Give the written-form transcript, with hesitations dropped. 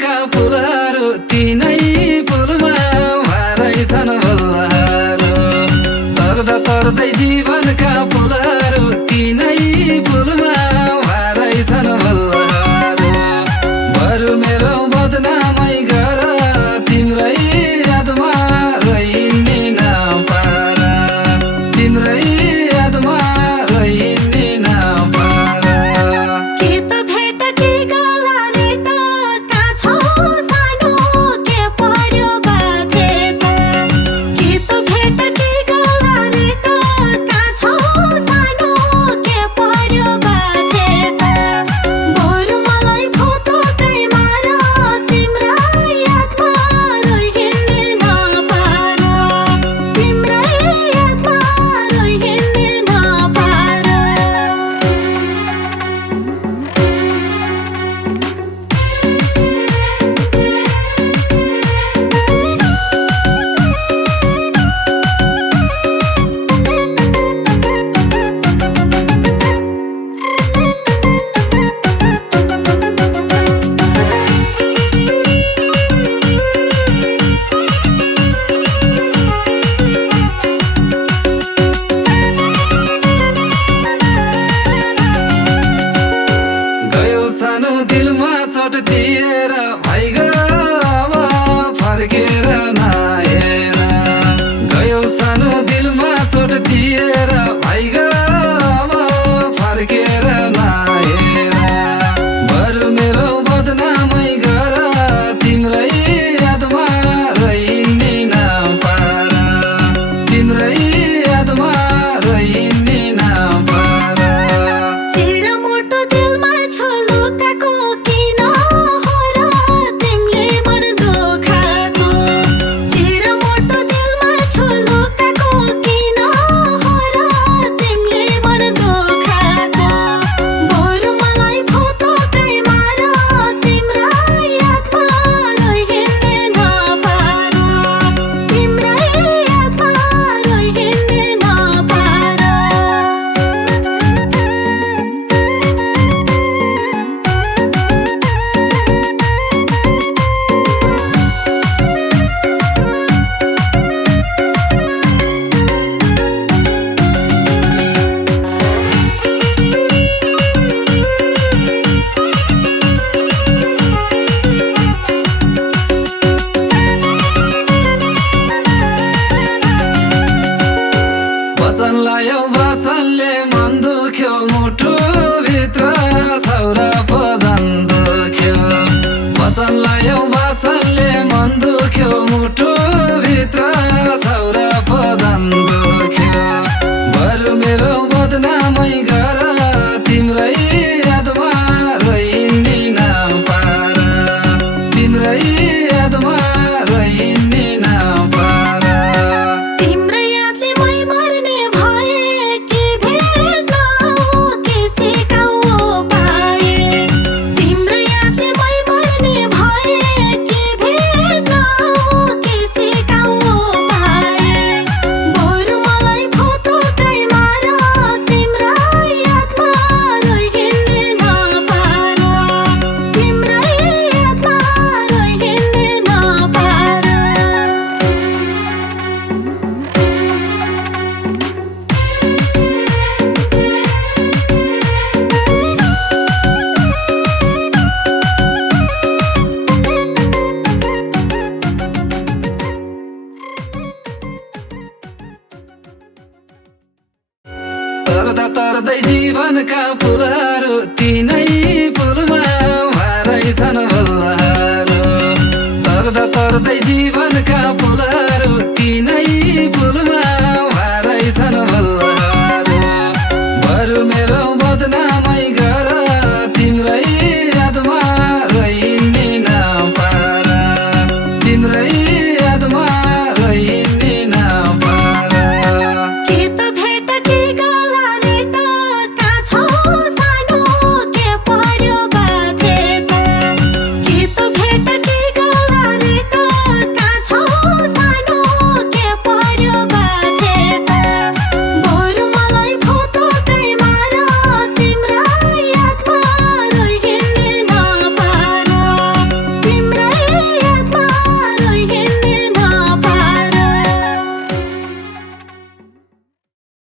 जीवनका फुलहरू तिनै फुलमा भरै छन् भुलहरू तर्दा तर्दै जीवनका फुलहरू तिनै फुलमा भरै छन् भुलहरू बरु मेरो बदनामै गर तिम्रै यादमा रहिने नपार तिम्रै यादमा रहिने नपार के त भेट के गला रे त का छौ सानो के पर्यो बाथे त के त भेट के गला रे त का छौ सानो के पर्यो बाथे त बरु मलाई फोटोकै मार तिम्रा यादमा रहिने नपार तिम्रै यादमा रहिने नपार गयो सानो दिलमा चोट दिएर भइगयो अब फर्केर नहेर गयो सानो दिलमा चोट दिएर भइगयो अब फर्केर नहेर बरु मेरो बदनामै गर तिम्रै यादमा रहिने नपार तिम्रै यादमा रहिने नपार चिरमोटो दिलमा छ लुकाको किन हो र तिमीले मन दुखाएको चिरमोटो दिलमा छ लुकाको किन हो र तिमीले मन दुखाएको बरु मलाई फोटोकै मार तिम्रा यादमा रहिने नपार तिम्रै यादमा रहिने नपार वचन लायो वचनले मन दुख्यो मुटु भित्र छौरा पजन दुख्यो वचन लायो वचनले मन दुख्यो मुटु भित्र छौरा पजन दुख्यो बरु मेरो बदनामै गर तिम्रै यादमा रहिने नपार तिम्रै यादमा रहिने नपार तिम्रै यादले मै मर्ने भए के भेट्न हो के सिकाउ पाए तिम्रै यादले मै मर्ने भए के भेट्न हो के सिकाउ पाए बरु मलाई फोटोकै मार तिम्रा यादमा रहिने नपार तिम्रै यादमा रहिने नपार तर्दा तर्दै जीवनका फुलहरू तिनै फुलमा भरै छन् भुलहरू तर्दा तर्दै जीवनका फुलहरू तिनै फुलमा भरै छन् भुलहरू बरु मेरो बदनामै गर